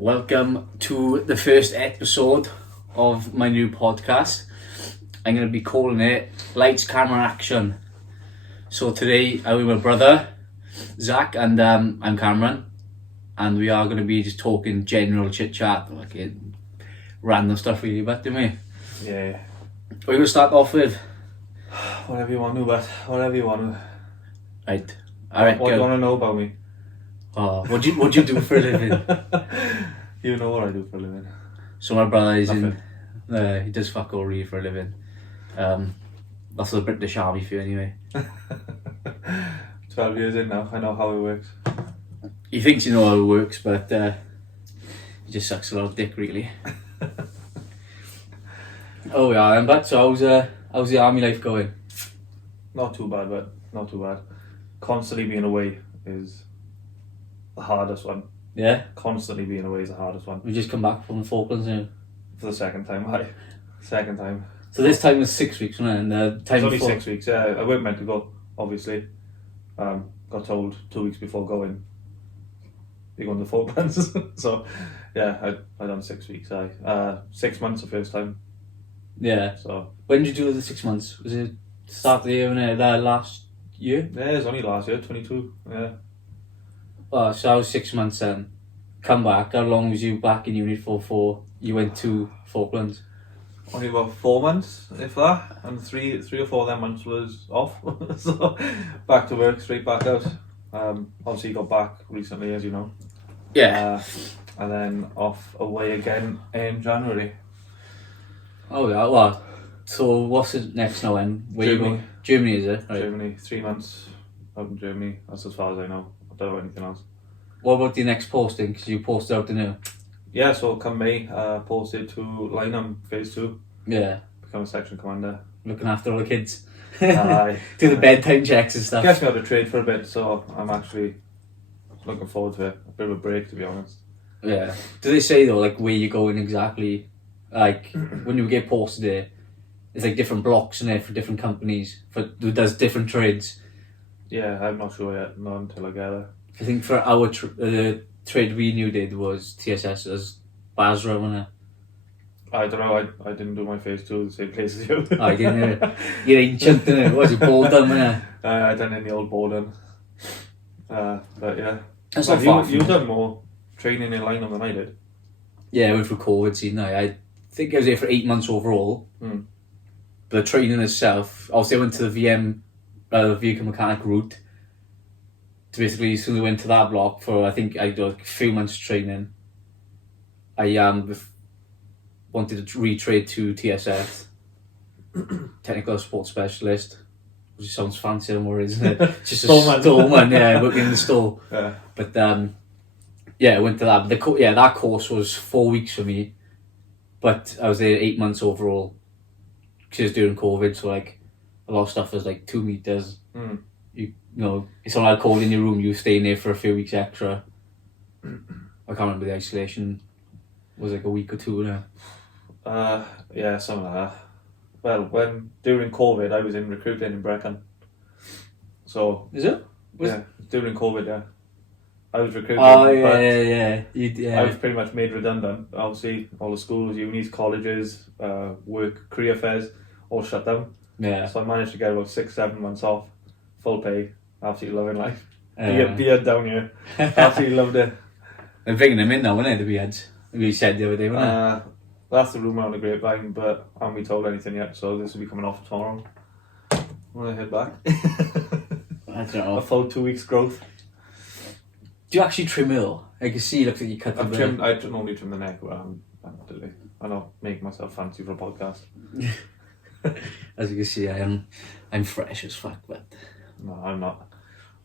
Welcome to the first episode of my new podcast. I'm going to be calling it Lights, Camera, Action. So today I'm with my brother, Zach, and I'm Cameron. And we are going to be just talking general chit-chat, like random stuff really, but do we? Yeah. What are you going to start off with? Whatever you want to, but whatever you want to. Right. Alright, what do you want to know about me? Oh, what do you do for a living? You know what I do for a living. So my brother is Nothing. he does fuck all really for a living. That's the British Army for you anyway. 12 years in now, I know how it works. He thinks you know how it works, but he just sucks a lot of dick really. Oh yeah, and but so how's the army life going? Not too bad, but not too bad. Constantly being away is the hardest one. Yeah? Constantly being away is the hardest one. We just come back from the Falklands now. For the second time, Second time. So this time was 6 weeks, wasn't it? And the time It's only before... 6 weeks, yeah. I weren't meant to go, obviously. Got told 2 weeks before going, you're going to the Falklands. So, yeah, I done 6 weeks, 6 months the first time. Yeah. So When did you do the 6 months? Was it start of the year, wasn't it? Last year? yeah, it was only last year, 22. Yeah. Oh, so I was 6 months then. Come back. How long was you back in unit for you went to Falklands? Only about 4 months, if that, and three or four of them months was off. So back to work, straight back out. Obviously got back recently, as you know. Yeah. And then off away again in January. Oh yeah, well. So what's it next now then? Where you Germany. going? Germany, is it? Right. Germany, 3 months out in Germany. That's as far as I know. I don't know anything else. What about the next posting? Because you posted out the new. Yeah, so come May, posted to Lynham Phase 2, Yeah. become a section commander. Looking after all the kids. Aye. Do the bedtime checks and stuff. Gets me out of trade for a bit, so I'm actually looking forward to it. A bit of a break, to be honest. Yeah. Do they say though, like where you're going exactly? Like when you get posted there, it's like different blocks in there for different companies for who does different trades. Yeah, I'm not sure yet, not until I get there. I think for our trade we knew did was TSS as Basra, wasn't it? I don't know, I didn't do my phase 2 the same place as you. I didn't know. You're ancient, didn't it? Was it Bolton, wasn't it? I done in the old Borden. But yeah. That's Well, not far from you've me. done more training in Lynham than I did. Yeah, I went through COVID, see, no, I think I was there for 8 months overall. Hmm. The training itself, obviously I went to the vehicle mechanic route. To basically, as soon as I went to that block for, I think I did a few months training. I wanted to retrade to TSS, Technical Support Specialist, which sounds fancy and more, isn't it? Just a Storeman. storeman, yeah, working in the store. Yeah. But yeah, I went to that. But that course was 4 weeks for me. But I was there 8 months overall. Because it was during COVID, so like a lot of stuff was like 2 meters. Hmm. You know, it's not like cold in your room. You stay in there for a few weeks extra. I can't remember the isolation was like a week or two now. Yeah, something like that. Well, during COVID, I was in recruiting in Brecon. So, Is it? yeah, during COVID, yeah. I was recruiting, Oh but yeah. I was pretty much made redundant. Obviously, all the schools, unis, colleges, work, career fairs, all shut down. Yeah. So I managed to get about 6-7 months off, full pay, absolutely loving life. Yeah. Beard down here, absolutely loved it. They're bringing them in now, aren't they, the beards? We said the other day, wasn't That's the rumour on the grapevine, but I haven't been told anything yet, so this will be coming off tomorrow when I head back. I don't know. A full 2 weeks growth. Do you actually trim it though? I can see, looks like you cut the I normally trim the neck, but I'm not today. I'm not making myself fancy for a podcast. As you can see, I'm fresh as fuck, but No, I'm not.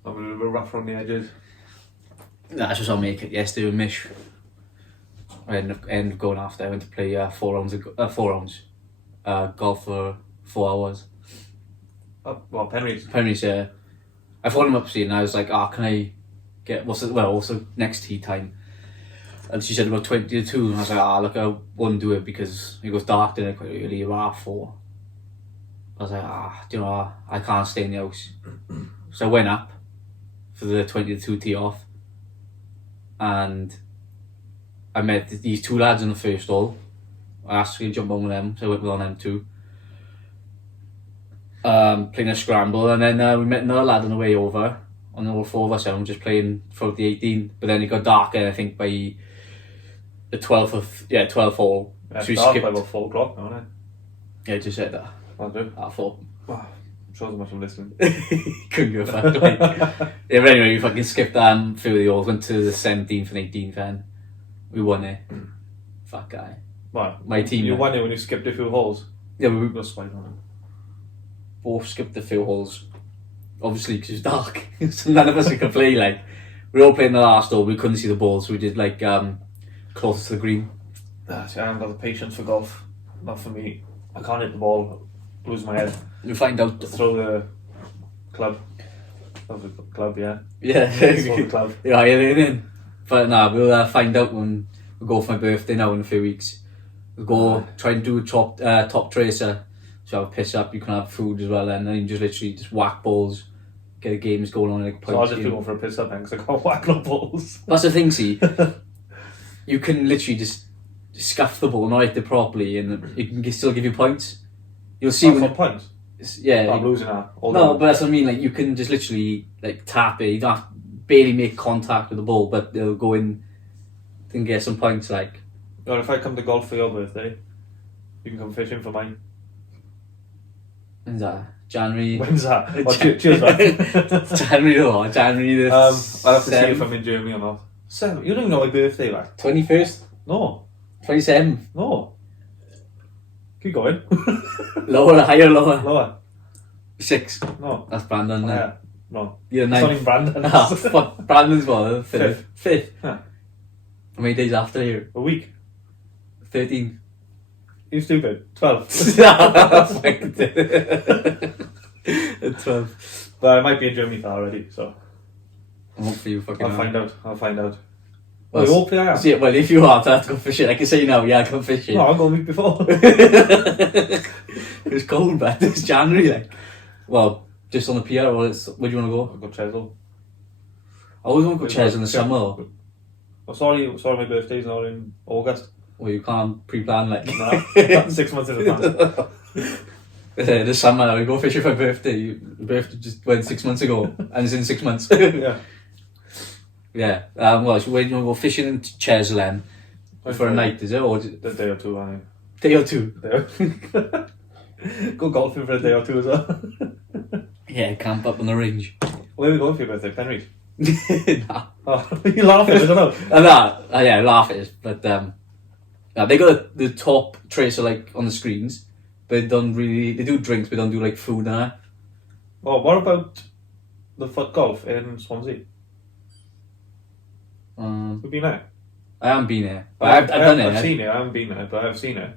I'm a little bit rough around the edges. that's just I'll make it yesterday with Mish. I ended up going after. I went to play 4 rounds golf for 4 hours. Well, Penrith. Penrith, I phoned him up and I was like, can I get also next tee time? And she said about 20 to 2, and I was like, look, I won't do it because it goes dark then quite early, about 4. I was like, do you know, I can't stay in the house. So I went up for the 20 to 2 tee off, and I met these two lads in the first hole. I asked to jump on with them, so I went with on them too. Playing a scramble, and then we met another lad on the way over. On all four of us, and just playing throughout the 18. But then it got darker, I think, by the 12th hole. Yeah, So we dark skipped. by about 4 o'clock now, isn't it? Yeah, just said that. I'll do. I thought. Shows how much I'm listening. Couldn't give a fuck. Like. Yeah, but anyway, we fucking skipped through the holes, went to the 17th and 18th, and we won it. Fuck guy. What? My team. You won it when you skipped a few holes? Yeah, we That's fine on it. both skipped a few holes. Obviously, because it was dark. So none of us could play, like. We were all playing the last hole, we couldn't see the ball, so we did, like, close to the green. I haven't got the patience for golf. Not for me. I can't hit the ball, lose my head. We find out. Throw the club. Throw the club, yeah. Yeah. Throw the club. Yeah, in. But nah, we'll find out when we go for my birthday now in a few weeks. We'll go try and do a top tracer. So have a piss up, you can have food as well, and then you just literally just whack balls, get the games going on. Like So I'll just be going for a piss up then, because I can't whack no balls. That's the thing, see. You can literally just scuff the ball, not hit it properly, and it can still give you points. You'll see For when. points? Yeah. I'm losing that. No, but that's what I mean. Like you can just literally like tap it. You don't have to barely make contact with the ball, but they'll go in and get some points. Like. Well, if I come to golf for your birthday, you can come fishing for mine. When's that? January. When's that? Oh, cheers, man. January the. I'll have to see 7th. if I'm in Germany or not. 7th? You don't even know my birthday, like. 21st, No, 27th. no. Keep going. Lower, higher, lower. Lower. 6. No. That's Brandon. Yeah. No. You're It's not 9th. even Brandon. Oh, fuck. Brandon's what? 5th. 5th. Yeah. How many days after you? A week. 13. You stupid. 12. 12. But I might be in Germany for already, so Hopefully you fucking. I'll are. find out. I'll find out. Well, Well, hopefully I am. See, well, if you are, I have to go fishing. I can say now, yeah, I go fishing. No, I'll go a week before. It was cold, but it was January, like. Well, just on the pier, or where do you want to go? I'll go Chesil. I always want to go Ches in the summer, though. Oh, sorry, my birthday's not in August. Well, you can't pre-plan, like. No, 6 months in advance. This summer, we go fishing for my birthday. Your birthday just went 6 months ago, and it's in 6 months. Yeah. Yeah. Well, so when you want to go fishing in Ches then? For a night, is it? Or is it A day or two, I day or two? Go golfing for a day or two as well. Yeah, camp up on the range. Where are we going for your birthday? Penrith? Nah. Oh, you're laughing, I don't know. Yeah, I laugh at it, but they got the top tracer like on the screens, but they do drinks, but don't do like food and that. Oh, what about the foot golf in Swansea? We've been there. I haven't been there, but I've done it. I've seen it, I haven't been there, but I've seen it.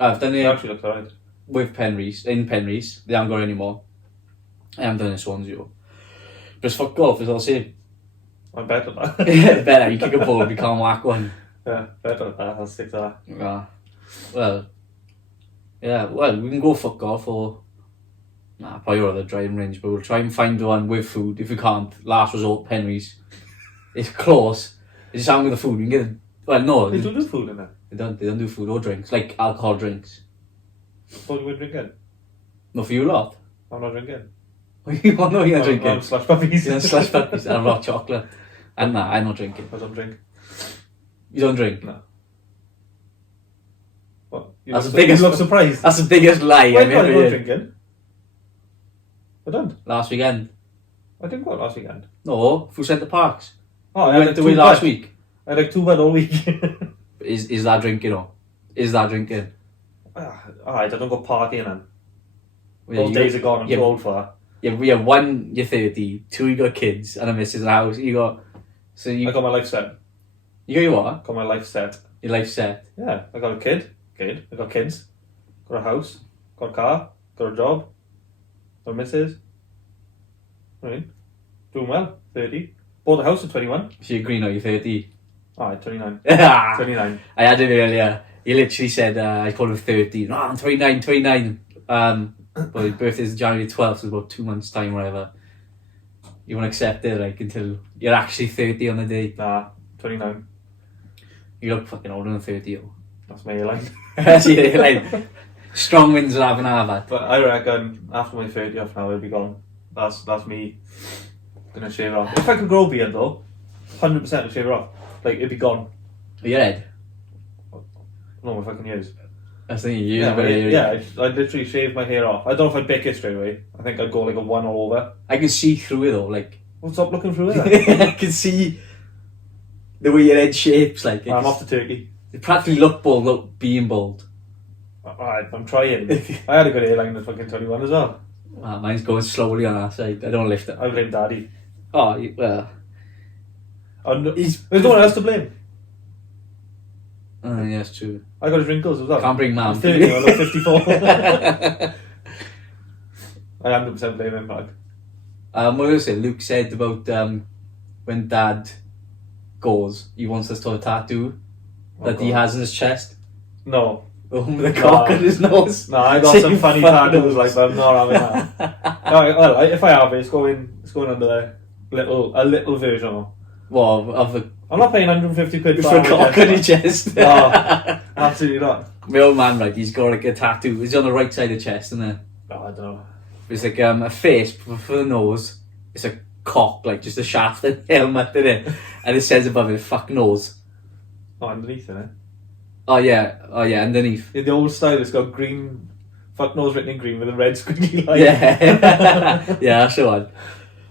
I've done It it actually looks alright. with Penrith, in Penrith. They haven't got it anymore. I haven't done it in Swansea though. But it's fuck golf, it's all the same. I'm better at that. Better, you kick a ball, you can't whack one. Yeah, better at that. I'll stick to that. Well, we can go fuck golf or probably rather driving range, but we'll try and find one with food. If we can't, last resort, Penrith. It's close. It's just having the food. We can get it. Well, no, They do food in there. they don't do food or drinks, like alcohol drinks. What are you drinking? No, for you lot. I'm not drinking. You want to know you're I'm drinking? slush puppies. You know, slush puppies and hot chocolate. And I'm not drinking. I don't drink. You don't drink? No. What? That's the biggest- You look surprised. That's the biggest lie Why I've do I ever go heard. drinking? I don't. Last weekend. I didn't go out last weekend. No, Food Centre Parks. Oh, We went away last week. I had like 2 bed all week. Is that drinking or? Is that drinking? Alright, I don't go partying then. Yeah, Those you- days are gone, I'm yeah. too old for that. Yeah, one, you're 30, 2, you got kids and a missus and a house. You got, so I you got my life set. got your what? Got my life set. Your life set. Yeah, I got a kid. I got kids. Got a house. Got a car. Got a job. Got a missus. Right. Doing well. 30. Bought a house at 21. So you're green or you're 30. Alright, 29. I 29. had it earlier. He literally said, I called him 30. No, I'm 29. But his birthday's January 12th, so about 2 months' time, whatever. You won't accept it, like, until you're actually 30 on the day. Nah, 29. You look fucking older than 30, yo. That's my hairline. See, like, strong winds will have an Harvard. But I reckon after my 30th now it'll be gone. That's me gonna shave it off. If I could grow a beard though, 100% I'll shave it off. Like it'd be gone. Your head? No, if I can use. That's the thing, you use Yeah, a bit of your- I'd literally shave my hair off. I don't know if I'd pick it straight away. I think I'd go like a one all over. I can see through it though, like. Well, stop looking through it. I can see the way your head shapes, like. I'm off the turkey. It practically look bald, look being bald. Alright, I'm trying. I had a good hairline at fucking 21 as well. Mine's going slowly on that side. I don't lift it. I blame Daddy. Oh, well. There's no one else to blame. Yeah, that's true. I got his wrinkles as well. Can't bring I'm Mam. 30, I look 54. I 100% blame him, Mark. What did I say? Luke said about when Dad goes, he wants us to have a tattoo that he has in his chest. No. With a cock on his nose. No, I got some funny tattoos like that. I'm not having that. Well, if I have it, it's going under there. A little version of. Well, of a I'm not paying 150 quid for a cock on your chest. No, absolutely not. My old man, right, he's got like a tattoo. It's on the right side of the chest, isn't it? No, I don't know. It's like a face for the nose. It's a cock, like just a shaft and helmet in it. And it says above it, fuck nose. Oh, underneath, innit? Oh yeah, underneath. In the old style, it's got green, fuck nose written in green with a red squiggly line. Yeah, yeah, that's the one.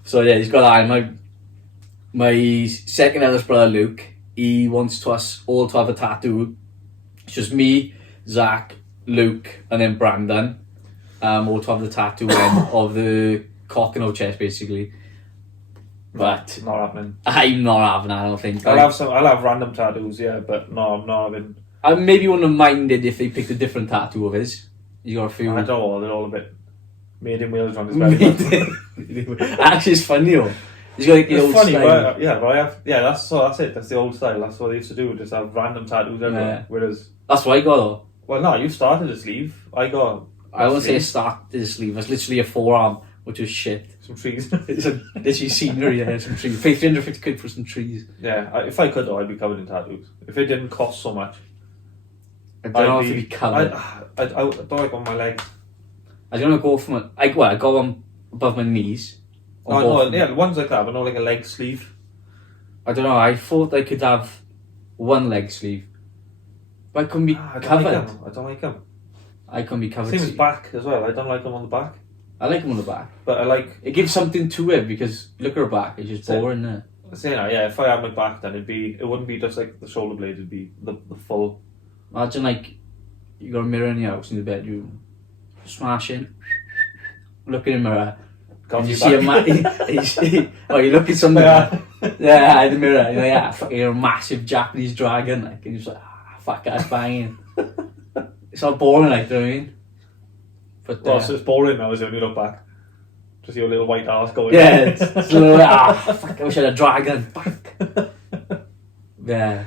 So yeah, he's got that. And my second eldest brother Luke, he wants us all to have a tattoo. It's just me, Zach, Luke, and then Brandon. All to have the tattoo of the cock in our chest, basically. But Not happening. I'm not having that, I don't think. I'll have random tattoos, yeah, but no, I'm not having. I maybe wouldn't have minded if they picked a different tattoo of his. You got a few. I don't know, they're all a bit made in Wales on his belly. Actually, it's funny though. He's got like the It's old funny, style. that's it. That's the old style. That's what they used to do. Just have random tattoos everywhere. Yeah. Whereas, That's what I got though. well, no, you started a sleeve. I got. I won't say a sleeve. start to the sleeve. It's literally a forearm, which was shit. Some trees. It's literally scenery and some trees. Pay 350 quid for some trees. Yeah, if I could though, I'd be covered in tattoos. If it didn't cost so much, I don't know if it'd be covered. I don't like on my legs. I don't want to go from it. I go on above my knees. Or No, both. yeah, ones like that, but not like a leg sleeve. I don't know. I thought I could have one leg sleeve, but I couldn't be I don't covered. like them. I don't like them. I couldn't be covered. Same as back as well. I don't like them on the back, I like them on the back. but I like. It gives something to it because look at her back. It's just That's it. boring, isn't it? Saying that, yeah. If I had my back, then it wouldn't be just like the shoulder blade. It'd be the full. Imagine like you got a mirror in your house in the bedroom, smashing, look in the mirror, and you see a oh, you look at something. Yeah, in the mirror. You're like, yeah, fucking you're a massive Japanese dragon, like, and you're just like, fuck, that's banging. It's not boring, like, do you know what I mean? But Well, so it's boring now, is it, when you look back? Just your little white arse going. yeah, it's a little like, fuck, I wish I had a dragon. Fuck. Yeah,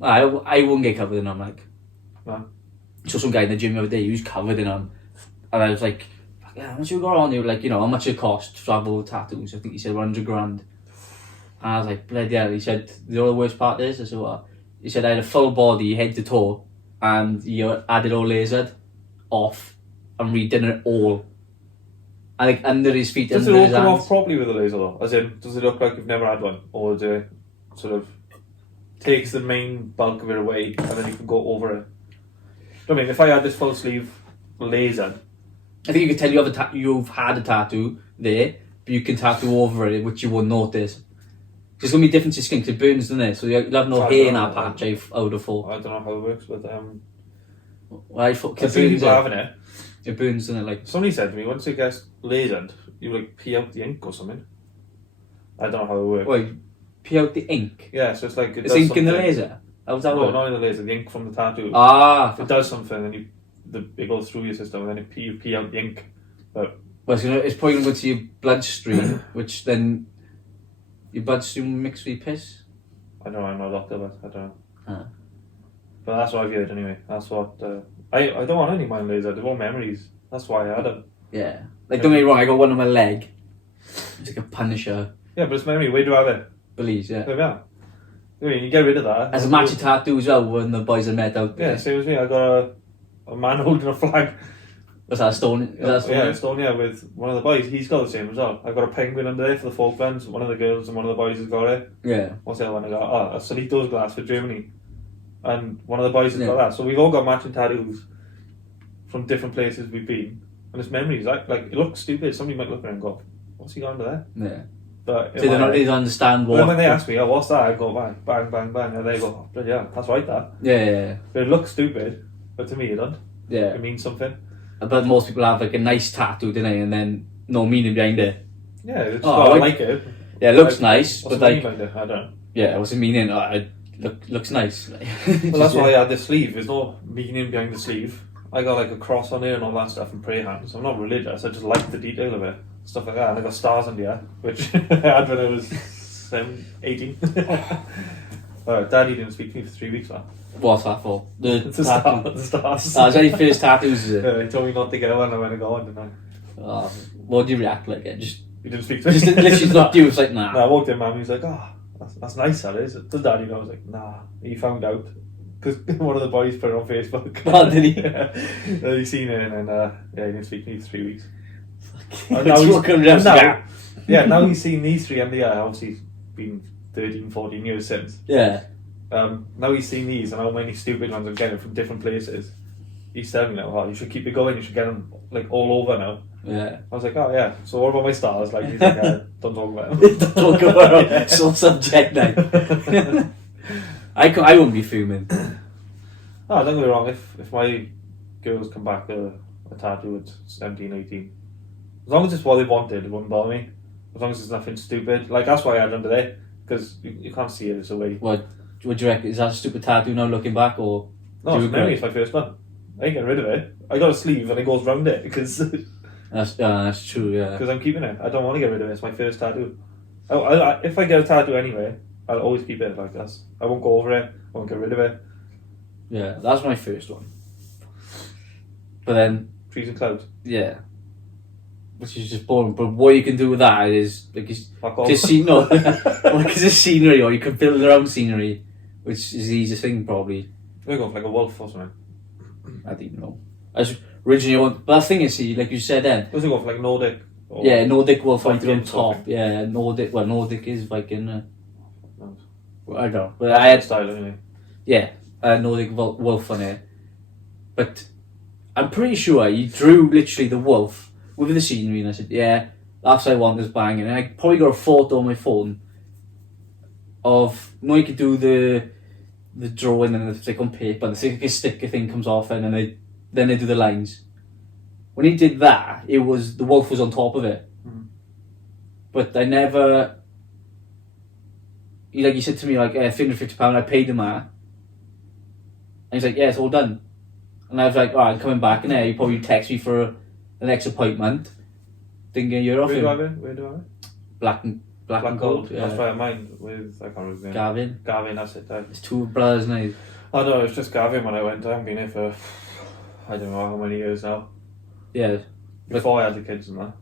I wouldn't get covered in them, like. No. So some guy in the gym the other day, he was covered in them, and I was like, fuck, yeah, how much you got on you? Like, you know, how much it cost to have all the tattoos? I think he said 100 grand. And I was like, bloody hell. He said, the other worst part is, I said, what? He said, I had a full body, head to toe, and he had it all lasered off and redone it all. And like under his feet, Does it under all his come hands. off properly with a laser though? As in, does it look like you've never had one, or does it sort of takes the main bulk of it away and then you can go over it? I mean, if I had this full sleeve lasered, I think you can tell you've had a tattoo there, but you can tattoo over it, which you won't notice. There's going to be different to skin, 'cause it burns, doesn't it? So you'll have no I hair don't in know. that patch, I would have thought. I don't know how it works, but Well, I thought I it see burns, people having it. it burns, doesn't it? Like, Somebody said to me once it gets lasered, you like pee out the ink or something. I don't know how it works. well, you pee out the ink. Yeah, so it's like it It's does ink in the something. laser. How's that No, work? not in the laser. The ink from the tattoo. Ah, If it does something, then it goes through your system, and then you pee out the ink. well, it's probably going to go to your bloodstream, which then your bloodstream mixed with your piss. I don't know. I'm not a doctor, but I don't know. Ah. But that's what I've heard anyway. That's what I don't want any mind laser. They want memories. That's why I had them. Yeah. Like, don't get me wrong, I got one on my leg. It's like a Punisher. Yeah, but it's memory. Where do I have it? Belize, yeah. There we are. I mean, you get rid of that. As a matching tattoo as well when the boys are met out there. Yeah, same as me. I got a man holding a flag. Was that a stone? Is that a stone? Yeah, stone, yeah, with one of the boys. He's got the same as well. I got a penguin under there for the Falklands. One of the girls and one of the boys has got it. Yeah. What's the other one I got? Oh, a Solitos glass for Germany. And one of the boys has Yeah. got that. So we've all got matching tattoos from different places we've been. And it's memories. Like it looks stupid. Somebody might look at it and go, what's he got under there? Yeah. But So they don't really understand what. when they ask me, oh, what's that? I go, bang, bang, bang, bang. And they go, oh, bloody hell, that's right, that. Yeah. But it looks stupid. But to me, it doesn't. Yeah. It means something. But most people have like a nice tattoo, don't they? And then no meaning behind it. Yeah, it's, Oh, well, I I- like it. Yeah, it looks Like, nice, what's but the like, meaning behind it? I don't know. yeah, what's the meaning? It looks nice. Well, that's why I had the sleeve. There's no meaning behind the sleeve. I got like a cross on there and all that stuff and prayer hands. I'm not religious. I just like the detail of it, stuff like that. And I got stars on the ear, which I had when I was 18. Daddy didn't speak to me for 3 weeks. Now. What's that for? The It's the tattoo. the stars. Oh, is that your first tattoos? Is it? Yeah, he told me not to get one. I went to go on, didn't I? Oh, what do you react like? Just He didn't speak to me. literally looked at you. It's like nah. No, I walked in, man. He was like, "Oh, that's nice, that is." Does Daddy know? I was like, "Nah." He found out because one of the boys put it on Facebook. Oh, did he? Yeah. He seen it, and yeah, he didn't speak to me for 3 weeks. It's walking around now, yeah, now he's seen these three, and yeah, obviously he's been 13, 14 years since. Yeah. Now he's seen these and how many stupid ones I'm getting from different places. He's telling me now, oh, you should keep it going. You should get them like all over now. Yeah. I was like, oh yeah. So what about my stars? Like he's like, don't talk about them. Don't go around. It's all subject now. I wouldn't be fuming. No, don't get me wrong. If my girls come back a tattoo at 17, 18, as long as it's what they wanted, it wouldn't bother me. As long as it's nothing stupid. Like that's why I had under there because you can't see it. It's a way. What do you reckon? Is that a stupid tattoo now looking back, or No, do you it's memory. agree? It's my first one. I ain't getting rid of it. I got a sleeve and it goes round it because That's true. Yeah. I'm keeping it. I don't want to get rid of it. It's my first tattoo. If I get a tattoo anyway, I'll always keep it like this. I won't go over it. I won't get rid of it. Yeah. That's my first one. But then, Trees and clouds. yeah, which is just boring. But what you can do with that is like Fuck off. just see no, like it's a scenery, or you can build your own scenery, which is the easiest thing probably. We're going for like a wolf or something. I don't even know. As originally, but the thing is, see, like you said then, We're going for like Nordic. Or yeah, Nordic wolf fighter on Viking top. something. Yeah, Nordic. Well, Nordic is Viking. No. I don't know, but I had style anyway. Nordic wolf on it. But I'm pretty sure you drew literally the wolf with the scenery, and I said, yeah, that's what I want, this banging. And I probably got a photo on my phone of, you could do the drawing and it's like on paper, and the sticker thing comes off, and then they do the lines. When he did that, the wolf was on top of it. Mhm. But I never, he said to me, like, £350, I paid him that. And he's like, yeah, it's all done. And I was like, alright, I'm coming back, and he probably text me for the next appointment. Didn't get a year off Where do I him. have it? Where do I have it? Black and gold. That's Yeah. right, mine with, I can't remember his name. Gavin. Gavin, that's it. It's two brothers now. Oh no, it was just Gavin when I went. I haven't been here for, I don't know how many years now. Yeah. Before I had the kids and that.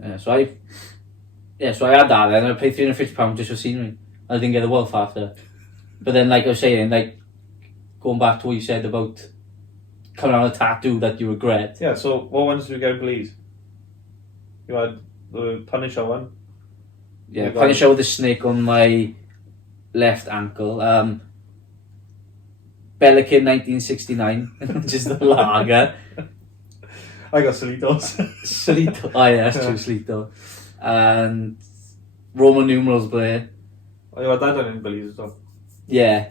Yeah, so I had that then. I paid £350 just for scenery. I didn't get the wolf after. But then, like I was saying, like going back to what you said about coming on a tattoo that you regret. Yeah, so what ones did you get, please? You had the Punisher one. Yeah, You got Punisher with the snake on my left ankle. Belikin 1969, which is the lager. I got Solitos. Solito. Oh yeah, that's true, Solito. And Roman numerals there. Oh, you had that done in Belize as well. Yeah.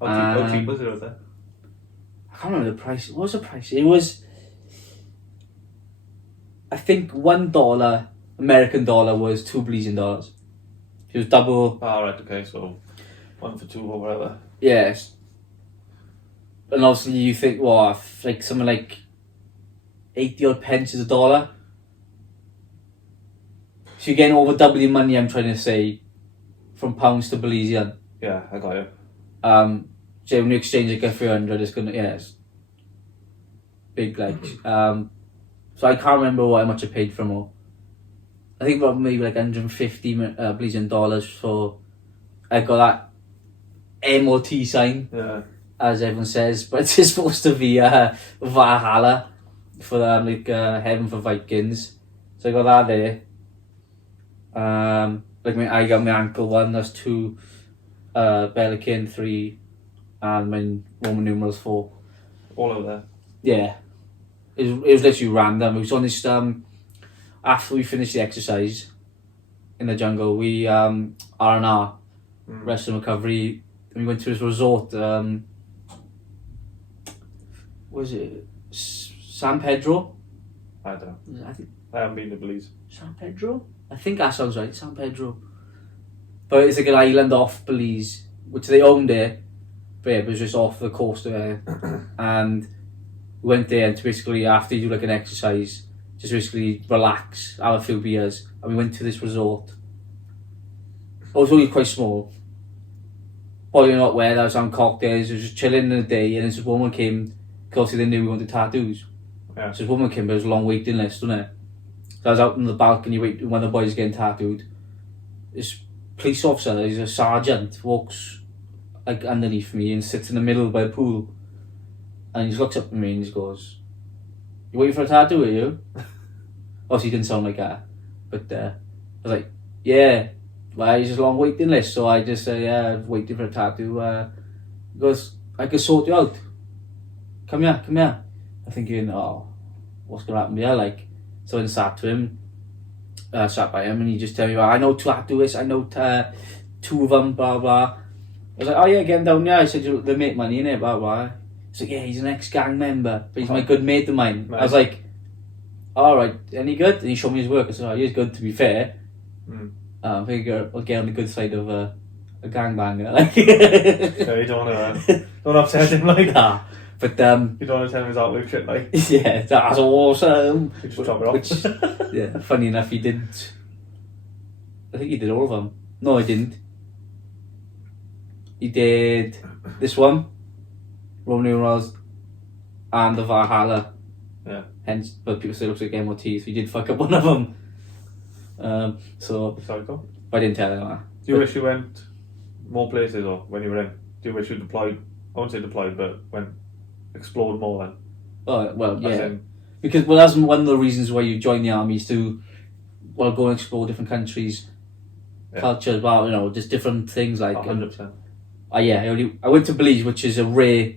How cheap was it out there? I can't remember the price. What was the price? It was, I think $1 American dollar was $2 Belizean dollars. It was double. Ah, right, okay, so 1 for 2 or whatever. Yes. And obviously you think, well, like something like 80 odd pence is a dollar. So you're getting over double your money, I'm trying to say, from pounds to Belizean. Yeah, I got you. So when you exchange like a 300, it's gonna, it's big, like. So I can't remember how much I paid for them all. I think about maybe like 150 Belizean dollars. So I got that MOT sign, Yeah. as everyone says, but it's supposed to be Valhalla for heaven for Vikings. So I got that there. I got my ankle one. That's 2. Bellican 3, and my Roman numerals 4. All over there. Yeah, it was literally random. It was on this after we finished the exercise in the jungle, we R&R, rest and recovery, and we went to this resort. Was it San Pedro? I don't know. I think I haven't been to Belize. San Pedro. I think that sounds right. San Pedro. But it's like an island off Belize, which they owned it. But yeah, it was just off the coast there. And we went there to basically, after you do like an exercise, just basically relax, have a few beers. And we went to this resort. It was only quite small. Probably not where there was some cocktails, it was just chilling in the day. And then this woman came, because they knew we wanted tattoos. Yeah. So this woman came, but it was a long waiting list, wasn't it? So I was out on the balcony waiting when the boys getting tattooed. This police officer, he's a sergeant, walks like underneath me and sits in the middle by the pool, and he just looks up at me and he goes, "You waiting for a tattoo, are you?" Obviously he didn't sound like that, but I was like, "Yeah." Well, it's just a long waiting list, so I just say, "Yeah, I'm waiting for a tattoo." He goes, "I can sort you out. Come here." I'm thinking, "Oh, what's gonna happen here?" Like, so I sat to him. Sat by him, and he just tell me, "Well, I know tattooists, I know 2 of them, blah blah." I was like, "Oh yeah, get him down there." I said, "They make money in it, blah blah." He's like, "Yeah, he's an ex-gang member, but he's my good mate of mine." Nice. I was like, "Alright, any good?" And he showed me his work. I said, "Oh, he is good, to be fair." I think I'll get on the good side of a gangbanger. Like, Yeah, you don't wanna upset him like. nah. But You don't wanna tell him his outlook shit like. yeah, that's awesome. You just chop it off. Which, yeah, funny enough, he didn't. I think he did all of them. No, he didn't. He did this one, Roman numerals, and the Valhalla. Yeah. Hence, but people say it looks like MOT, so he did fuck up one of them. So Sorry, go. I didn't tell him that. Do you wish you went more places, or when you were in? Do you wish you deployed? I won't say deployed, but went explored more then. Oh well, As yeah. in, Because that's one of the reasons why you join the army is to, well, go and explore different countries, cultures, well, just different things like. 100%. I went to Belize, which is a rare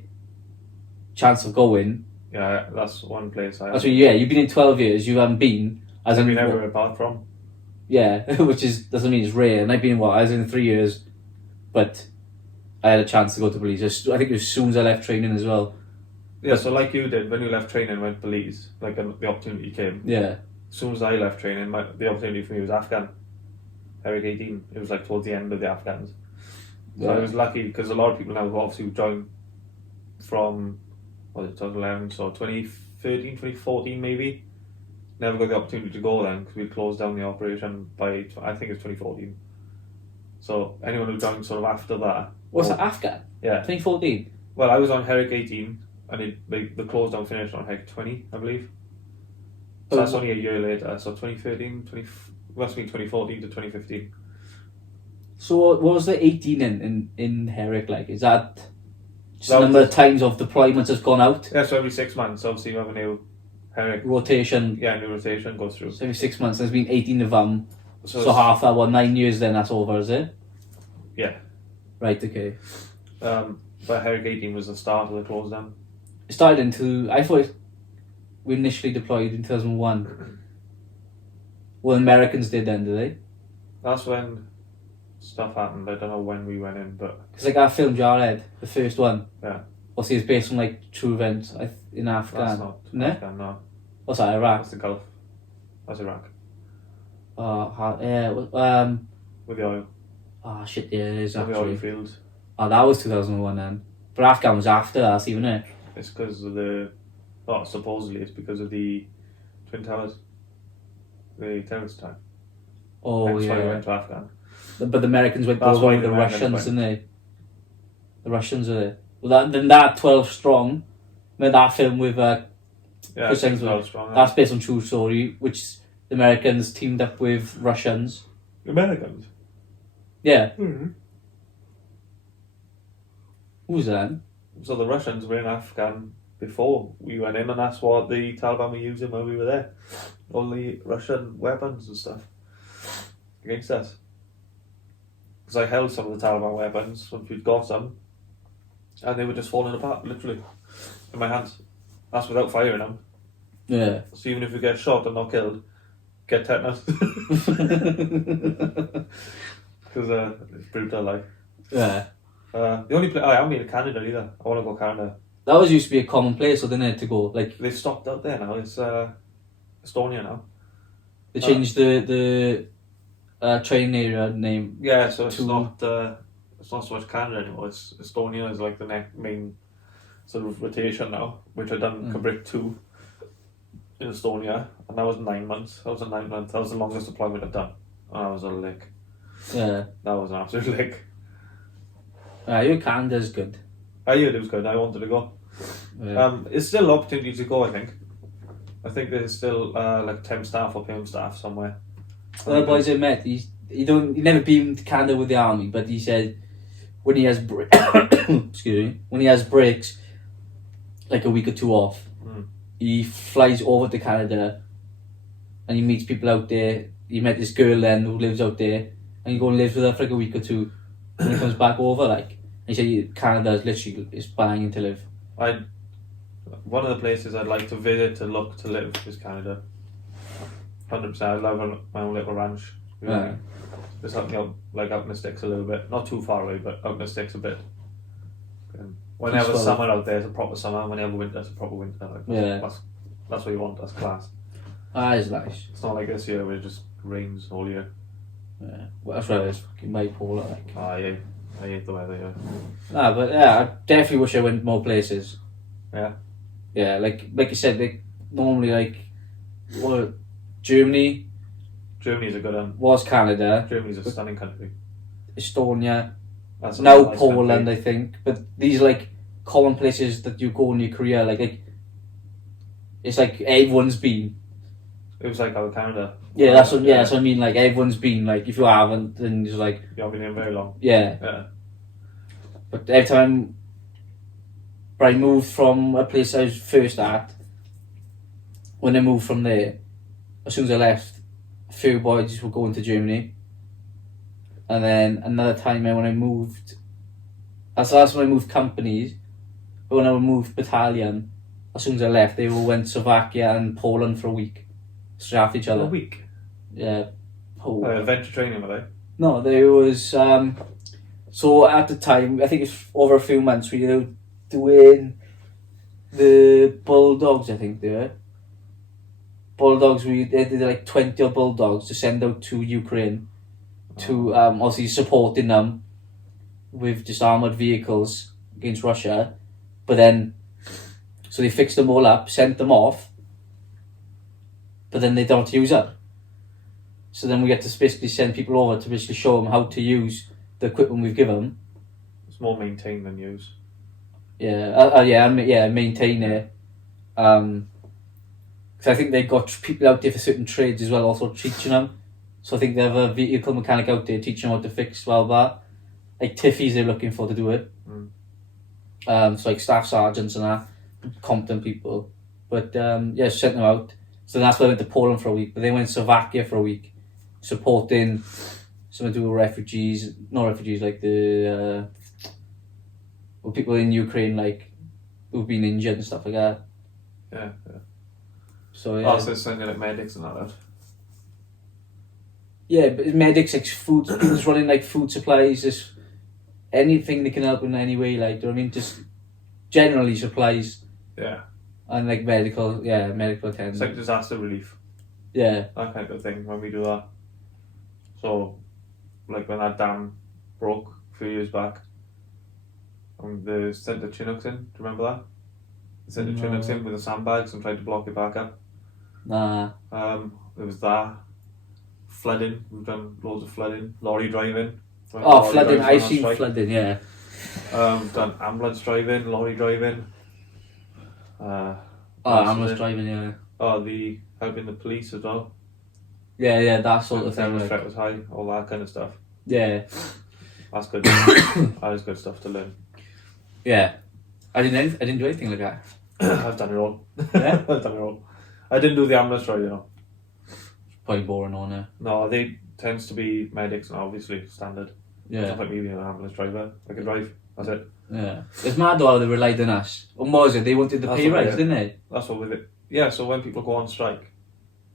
chance of going. Yeah, that's one place I. That's what, you've been in 12 years. You haven't been. I've been everywhere apart from. Yeah, which doesn't mean it's rare. And I've been I was in 3 years, but I had a chance to go to Belize. I think it was as soon as I left training as well. Yeah, so like you did when you left training and went to Belize, like the opportunity came. Yeah. As soon as I left training, the opportunity for me was Afghan. Eric 18. It was like towards the end of the Afghans. So I was lucky because a lot of people now who obviously joined from 2011, so 2013, 2014 maybe, never got the opportunity to go then because we closed down the operation by I think it's 2014. So anyone who joined sort of after that. What's that, Afghan? Yeah. 2014? Well, I was on Herrick 18 and the close down finished on Herrick 20, I believe. So that's only a year later. So 2013, must be 2014 to 2015. So what was the 18 in Herrick like? Is that just the number of times of deployments has gone out? Yeah, so every 6 months, obviously, you have a new Herrick. Rotation. Yeah, new rotation goes through. So every 6 months, there's been 18 of them. So half that, 9 years then that's over, is it? Yeah. Right, okay. But Herrick 18 was the start of the close down. It started I thought we initially deployed in 2001. Well, Americans did then, did they? That's when stuff happened. I don't know when we went in, but... Because like our film Jarhead, the first one. Yeah. Obviously it's based on like true events in Afghan. That's not No? Afghan, no. What's that, Iraq? That's the Gulf. That's Iraq. Yeah, With the oil. oh shit, yeah, it is With the oil actually. fields. Oh, that was 2001 then. But Afghan was after that, even it. It's because of the... Oh, supposedly it's because of the Twin Towers. The terrorist attack. Oh, That's why we yeah. went to Afghan. But the Americans went That's over why with the the Americans Russians, went. didn't they? The Russians were there. Well, that 12 Strong, made that film with Yeah, Chris it's Hemsworth. 12 strong. That's based on true story, which the Americans teamed up with Russians. Americans? Yeah. Mm-hmm. Who was that? So the Russians were in Afghan before we went in, and that's what the Taliban were using when we were there. All the Russian weapons and stuff against us. Because I held some of the Taliban weapons once we'd got some, and they were just falling apart, literally, in my hands. That's without firing them. Yeah. So even if we get shot and not killed, get tetanus. Because it's brutal, like. Yeah. The only place I haven't been to Canada either. I want to go Canada. That was used to be a common place, so they had to go. Like They've stopped out there now. It's Estonia now. they changed the training area name. Yeah, so it's to- not so much Canada anymore. It's Estonia is like the main sort of rotation now, which I've done Kubrick 2 in Estonia, and that was 9 months. That was a 9 month. That was the longest deployment I've done, and that was a lick. Yeah. That was an absolute lick. Your Canada's good. I heard it was good. I wanted to go. Yeah. It's still an opportunity to go. I think there's still like temp staff or perm staff somewhere. Well, the boys I met, he never been to Canada with the army, but he said when he has excuse me, when he has breaks, like a week or two off, he flies over to Canada, and he meets people out there. He met this girl then who lives out there, and he go and lives with her for like a week or two, and he comes back over. Like, and he said Canada is literally is banging to live. One of the places I'd like to visit to live is Canada. 100%. I'd love my own little ranch. Yeah. Just up, like out in the sticks a little bit. Not too far away, but out in the sticks a bit. Whenever Peaceful. summer out there is a proper summer, whenever winter is a proper winter. Like, Yeah. That's what you want, that's class. It's nice. It's not like this year where it just rains all year. Yeah. Well, that's why it's fucking bipolar, like. I hate the weather, yeah. Nah, but yeah, I definitely wish I went more places. Yeah. Yeah, like you said, like normally like Germany Germany's a good one. was Canada, Germany's a stunning country. Estonia, That's a now nice Poland, country. I think. But these are like common places that you go in your career. Like it's like everyone's been. It was like our Canada. Yeah, that's what. Yeah, that's what I mean. Like everyone's been. Like if you haven't, then it's like You haven't been here very long. yeah. Yeah. But every time I moved from a place I was first at, when I moved from there, as soon as I left, a few boys were going to Germany. And then another time when I moved, that's when I moved companies, but when I moved battalion, as soon as I left, they all went Slovakia and Poland for a week, straight after each other. A week. Yeah. Oh. Adventure training, were they? No, there was so at the time, I think it's over a few months, we were doing the Bulldogs, I think they were. Bulldogs, they did like 20 odd Bulldogs to send out to Ukraine to obviously supporting them with just armoured vehicles against Russia. But then, so they fixed them all up, sent them off, but then they don't use it. So then we get to basically send people over to basically show them how to use the equipment we've given them. It's more maintain than use. Maintain it. Because I think they've got people out there for certain trades as well, also teaching them. So I think they have a vehicle mechanic out there teaching them how to fix that. Like Tiffies they're looking for to do it. So like staff sergeants and that, competent people. But sent them out. So that's why I went to Poland for a week. But they went to Slovakia for a week, supporting some of the refugees, like the people in Ukraine, like who've been injured and stuff like that. Yeah. So yeah. Also sending like medics and all that. Yeah, but medics, like food, people's running like food supplies, just anything they can help in any way, like, do you know what I mean? Just generally supplies Yeah. and like medical attendance. It's like disaster relief. Yeah. That kind of thing when we do that. So, like when that dam broke a few years back, and they sent the Chinooks in. Do you remember that? They sent the Chinooks in with the sandbags and tried to block it back up. Nah. There was that. Flooding. We've done loads of flooding. Lorry driving. Flooding. I've seen flooding, yeah. Done ambulance driving, lorry driving. Ambulance driving, yeah. The helping the police as well. Yeah, that sort of thing. Terrorist Like, threat was high, all that kind of stuff. yeah. That's good. That is good stuff to learn. Yeah. I didn't do anything like that. I've done it all. Yeah? I've done it all. I didn't do the ambulance ride, you know. Probably boring on it. No, they tends to be medics and obviously standard. Yeah. Not like me being an ambulance driver. I can drive. That's it. Yeah. It's mad though how they relied on us. What was it? They wanted the That's pay what rise, they- didn't they? That's what with it. Yeah, so when people go on strike,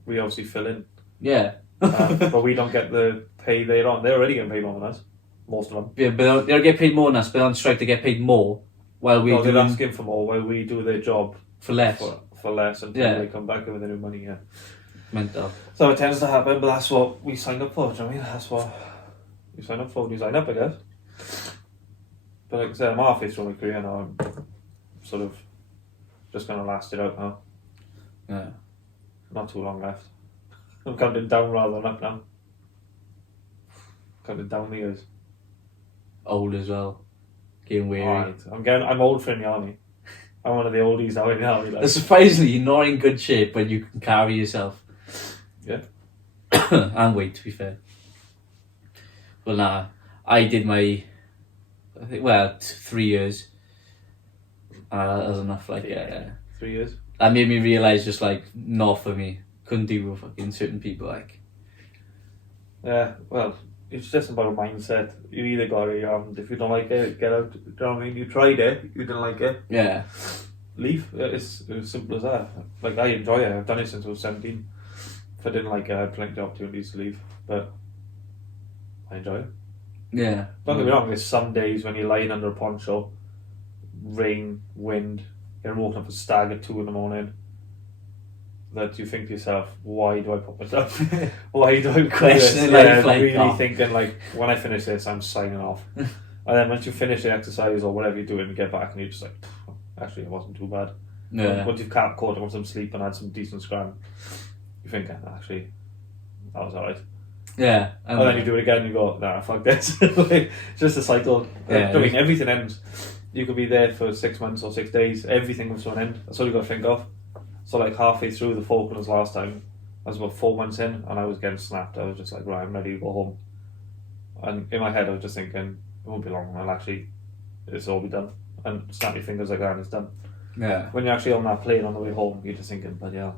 we obviously fill in. Yeah. But we don't get the pay they're on. They're already getting paid more than us. Most of them. Yeah, but they'll get paid more than us, but on strike they get paid more while we No, do they're asking for more while we do their job for less. for less until Yeah. they come back with the new money, yeah. Mental. So it tends to happen, but that's what we signed up for, do you know what I mean? That's what you sign up for when you sign up, I guess. But like I said, I'm halfway through my career now. I'm sort of just going to last it out now. Yeah. Not too long left. I'm counting down rather than up now. Counting down the years. Old as well. Getting weary. Alright, I'm old for in the army. I'm one of the oldies now in the army. Like. Surprisingly, you're not in good shape, but you can carry yourself. Yeah. And weight, to be fair. Well, nah. I did my, 3 years. That was enough. Like, 3 years. that made me realise just like, not for me. Couldn't deal with fucking certain people. Like, Yeah, well, it's just about a mindset. You either got it, if you don't like it, get out. Do you know what I mean? You tried it, you didn't like it, yeah. leave. It's as simple as that. Like, I enjoy it. I've done it since I was 17. If I didn't like it, I had plenty of opportunities to leave, but I enjoy it. Yeah. Don't get me wrong, there's some days when you're lying under a poncho, rain, wind, you're walking up a stag at 2 a.m, that you think to yourself, why do I put myself? Why do I do Question this? life, like, really oh. thinking like, when I finish this, I'm signing off. And then once you finish the exercise or whatever you're doing, you get back and you're just like, actually, it wasn't too bad. Yeah. Once you've caught up on some sleep and had some decent scram, you think, actually, that was alright. Yeah. And then you do it again and you go, nah, fuck this. Like, it's just a cycle. Yeah, I mean, everything ends. You could be there for 6 months or 6 days, everything comes to an end. That's all you got to think of. So like halfway through the Falklands last time, I was about 4 months in and I was getting snapped. I was just like, right, I'm ready to go home. And in my head I was just thinking, it won't be long, I'll actually, it's all be done. And snap your fingers like that and it's done. Yeah. When you're actually on that plane on the way home, you're just thinking, but yeah,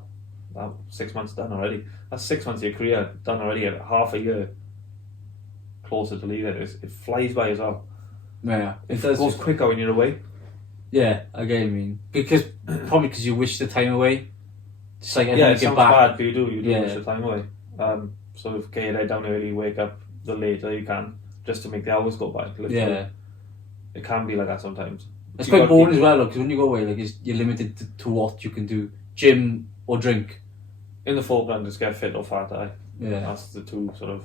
that 6 months done already. That's 6 months of your career done already, at half a year closer to leaving. It flies by as well. Yeah. It goes quicker when you're away. Yeah, I get what you mean. Probably because you wish the time away. Just like Yeah, everyone it get sounds back. bad, but you do Yeah. wish your time away. Sort of get your head down early, wake up the later you can, just to make the hours go by. Literally. Yeah. It can be like that sometimes. It's You quite gotta boring keep- as well, because when you go away, like you're limited to what you can do. Gym or drink. In the Falklands, just get fit or fat. Yeah. That's the two sort of.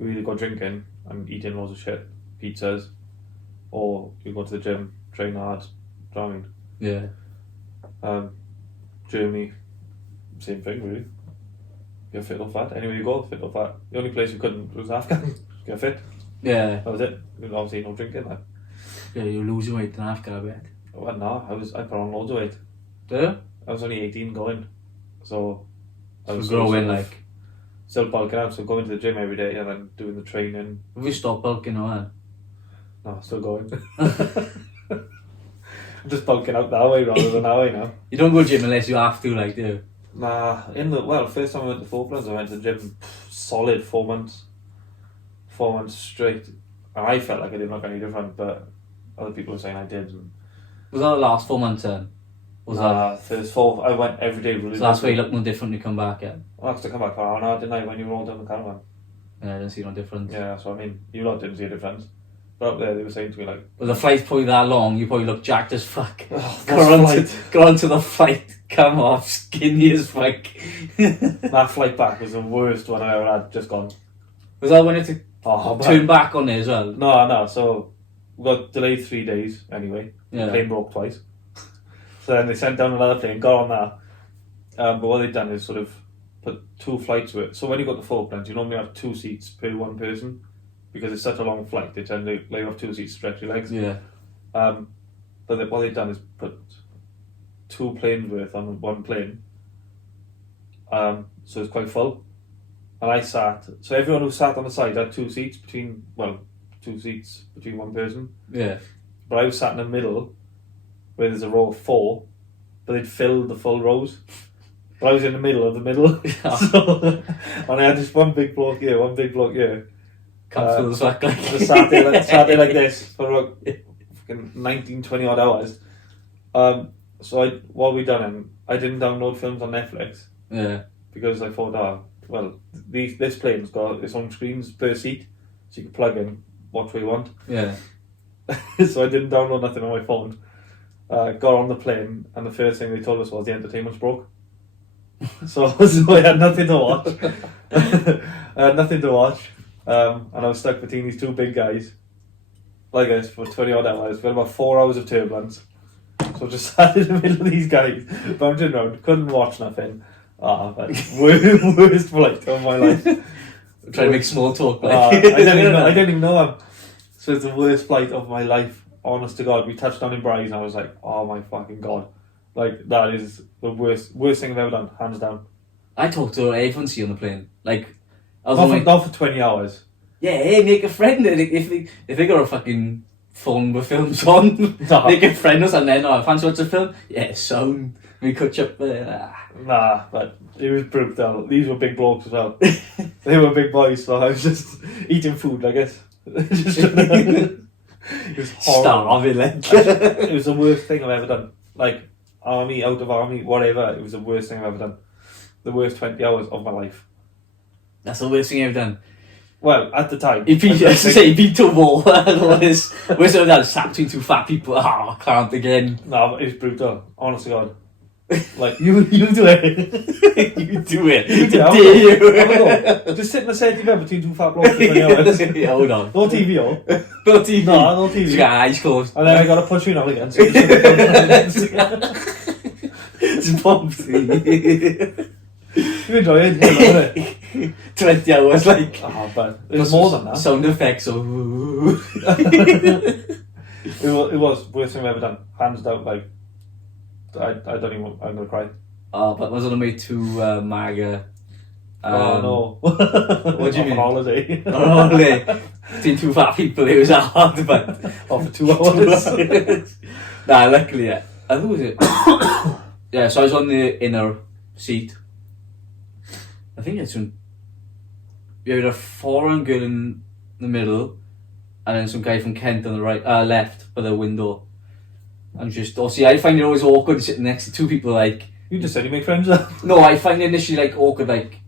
You either go drinking and eating loads of shit, pizzas, or you go to the gym, train hard, do you know what I mean? Yeah. Germany, same thing really. Get fit or fat. Anywhere you go, fit or fat. The only place you couldn't was Afghan. Get fit. Yeah. That was it. Obviously no drinking. Like. Yeah, you're losing weight in Africa, I bet. Well, no, I put on loads of weight. Do you? I was only 18 going, so I So was growing, sort of like. still bulking out. So going to the gym every day and then doing the training. Have you stopped bulking or what? No, still going. I'm just bulking out that way rather than that way now. You don't go gym unless you have to, like, do you? Nah, first time I went to Falklands, I went to the gym solid 4 months. 4 months straight. And I felt like I didn't look any different, but other people were saying I did. And Was that the last 4 months then? Was that? first 4, I went every day really. So that's why you look no different when you come back, yeah? I have to come back for an hour, didn't I, when you rolled down the caravan? Yeah, I didn't see no difference. Yeah, so I mean, you lot didn't see a difference. But up there, they were saying to me like, Well, the flight's probably that long, you probably look jacked as fuck. oh, Go on to the flight, come off, skinny as fuck. that flight back was the worst one I ever had, just gone. Was that when you had to Oh, turn back on there as well? No, so we got delayed 3 days anyway. Yeah. The plane broke twice. So then they sent down another plane, got on that. But what they've done is sort of put 2 flights with it. So when you got the Falklands, you normally have 2 seats per one person. Because it's such a long flight, they tend to lay off 2 seats, stretch your legs. Yeah. But what they've done is put 2 planes worth on one plane. So it's quite full. And I sat, so everyone who sat on the side had 2 seats between one person. Yeah. but I was sat in the middle where there's a row of 4, but they'd filled the full rows. But I was in the middle of the middle. So, and I had this one big bloke here, Can't fill the sack like. just sat there like this for about fucking 19, 20 odd hours. So what we done, I didn't download films on Netflix. Yeah. Because I thought, this plane's got its own screens per seat, so you can plug in, watch what you want. Yeah. So I didn't download nothing on my phone. Got on the plane, and the first thing they told us was the entertainment's broke. so I had nothing to watch. And I was stuck between these two big guys, like this, for 20 odd hours. We had about 4 hours of turbulence. So just sat in the middle of these guys, bouncing around, couldn't watch nothing. But worst flight of my life. Try to make small talk. Like. I don't even know him. So it's the worst flight of my life. Honest to God, we touched down in Bryce, and I was like, "Oh my fucking God!" Like that is the worst thing I've ever done, hands down. I talked to agency on the plane. Like, I was not for 20 hours. Yeah, hey, make a friend. If they got a fucking phone with films on, make a friend us, and then fancy watch a film. Yeah, sound. We catch up there. Nah, but it was brutal. These were big blokes as well. They were big boys, so I was just eating food, I guess. It was horrible. Starving, like. It was the worst thing I've ever done. Like, army, out of army, whatever, it was the worst thing I've ever done. The worst 20 hours of my life. That's the worst thing you've done. Well, at the time. He beat a wall. Where's that sat between two fat people? I can't again. No, it was brutal. Honest to God. Like, you do it. You do it. You do it. Just sit in the safety bed between two fat blokes for 20 hours. Hold on. No TV on. No TV. No TV. Just got eyes closed. And then I got to push you out again. So you sit It's bumpy. You enjoy it, wasn't it? 20 hours, like. Oh, but it was more than that. Sound effects. It was worst thing I've ever done. Hands down, like, I don't even, I'm going to cry. But I was on the way to Maga. Oh no. What do you mean? On holiday. On holiday. Between two fat people, it was hard, but. For 2 hours. Nah, luckily, yeah. Who was it? Yeah, so I was on the inner seat. I think it's some. We had a foreign girl in the middle, and then some guy from Kent on the right, left by the window. I'm just, I find it always awkward sitting next to two people like. You just said you make friends there. No, I find it initially like awkward, like,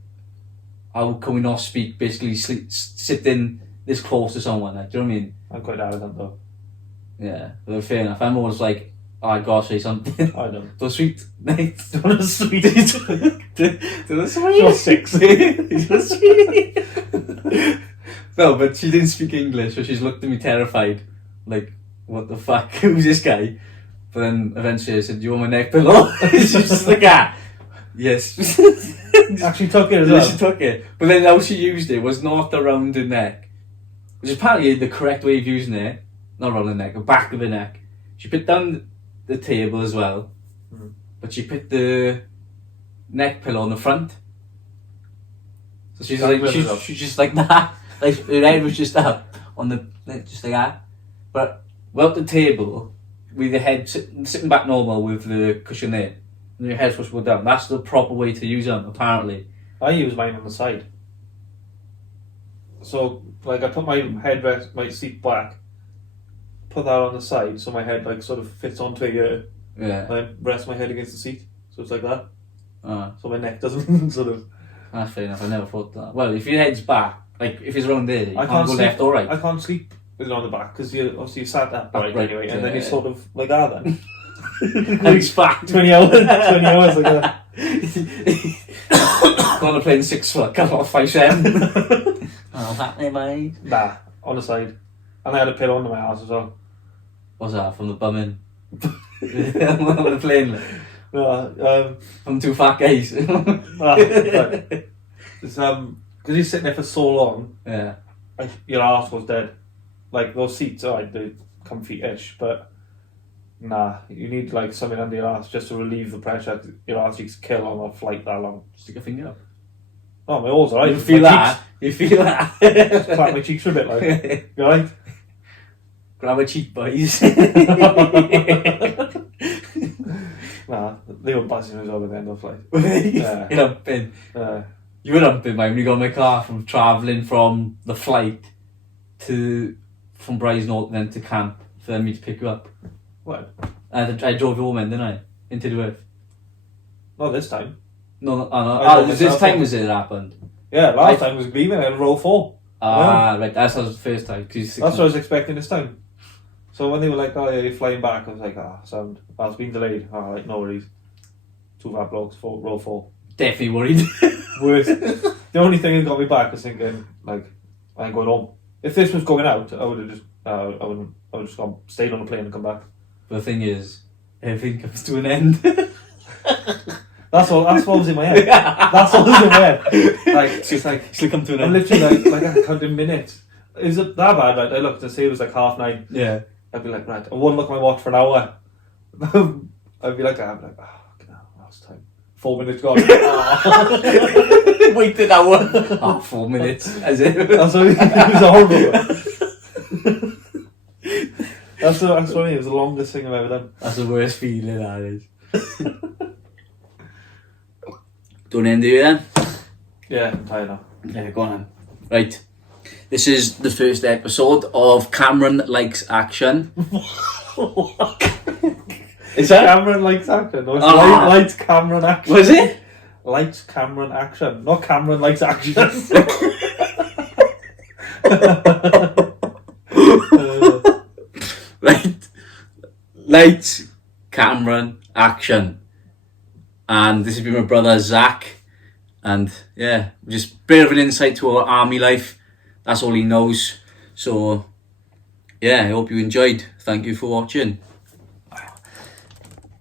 how can we not speak, basically sitting this close to someone, like, do you know what I mean? I'm quite arrogant though. Yeah, but fair enough. I'm always like, I gotta say something. I don't. So sweet, mate. Do the sweet. Do the sweet. You're 6. Do sweet. No, but she didn't speak English, so she's looked at me terrified. Like, what the fuck? Who's this guy? But then eventually I said, do you want my neck pillow? She's just like, yes. Actually took it as Yeah, well. she took it. But then how she used it was not around the neck, which is apparently the correct way of using it. Not around the neck, the back of the neck. She put down the table as well, but she put the neck pillow on the front. So she's like, she's just like that. Like her head was just up on the, just like that. But well, at the table, with the head sitting back normal with the cushion there, and your head's supposed to go down. That's the proper way to use them, apparently. I use mine on the side. So, like, I put my headrest, my seat back, put that on the side, so my head, like, sort of fits onto it here. Yeah. And I rest my head against the seat, so it's like that. So my neck doesn't sort of. That's fair enough. I never thought that. Well, if your head's back, like if it's around there, you can't go sleep, left or right. I can't sleep with it on the back because you obviously sat upright Upright, anyway, and yeah. then you sort of like that then. And he's back. 20 hours like that. Go on a plane 6 foot, come off 5'7". Oh, happy mate. Nah, on the side. And I had a pillow under my ass as well. What's that from the bumming? On the plane, like. From two fat guys. It's because you're sitting there for so long. Yeah. Your arse was dead. Like those seats are like they're comfy-ish, but nah, you need like something under your arse just to relieve the pressure. Your arse gets kill on a flight that long. Stick a finger up. Oh, my all's alright. You feel that? You feel that? Clap my cheeks for a bit, like. You alright? Grab a cheap, boys. Nah, they were buzzing us over the end of the flight. You're humping. You were humping, mate, when you got in my car from travelling from the flight from Brighton then to camp for me to pick you up. What? I drove you home then, didn't I? Into the earth. Not this time. No. This time was it happened? Yeah, last time was Gleeman in row 4. Right, that's the first time. That's what I was expecting this time. So when they were like, oh yeah, you're flying back, I was like, sound. It's been delayed. Alright, no worries. 2 fat blokes, row 4. Definitely worried. Worst. The only thing that got me back was thinking, like, I ain't going home. If this was going out, I would have just, I would have just stayed on the plane and come back. But the thing is, everything comes to an end. That's what was in my head. That's what was in my head. Like, it's like, Still come to an I'm end. literally like I counted minutes. Is it that bad, right? I looked to see it was like 9:30. Yeah. I'd be like, right, I wouldn't look at my watch for an hour. I'd be like, oh, last time. 4 minutes gone. Wait an hour. 4 minutes. As it. That's what it was horrible. That's what I mean. It was the longest thing I've ever done. That's the worst feeling, that is. Don't end it then? Yeah, I'm tired now. Yeah, go on. Right. This is the first episode of Cameron Likes Action. Is that Cameron Likes Action? No, it's Lights Cameron Action. Was it? Lights Cameron Action. Not Cameron Likes Action. Right. Lights, Cameron, Action. And this has been my brother Zach. And yeah, just a bit of an insight to our army life. That's all he knows. So yeah, I hope you enjoyed. Thank you for watching.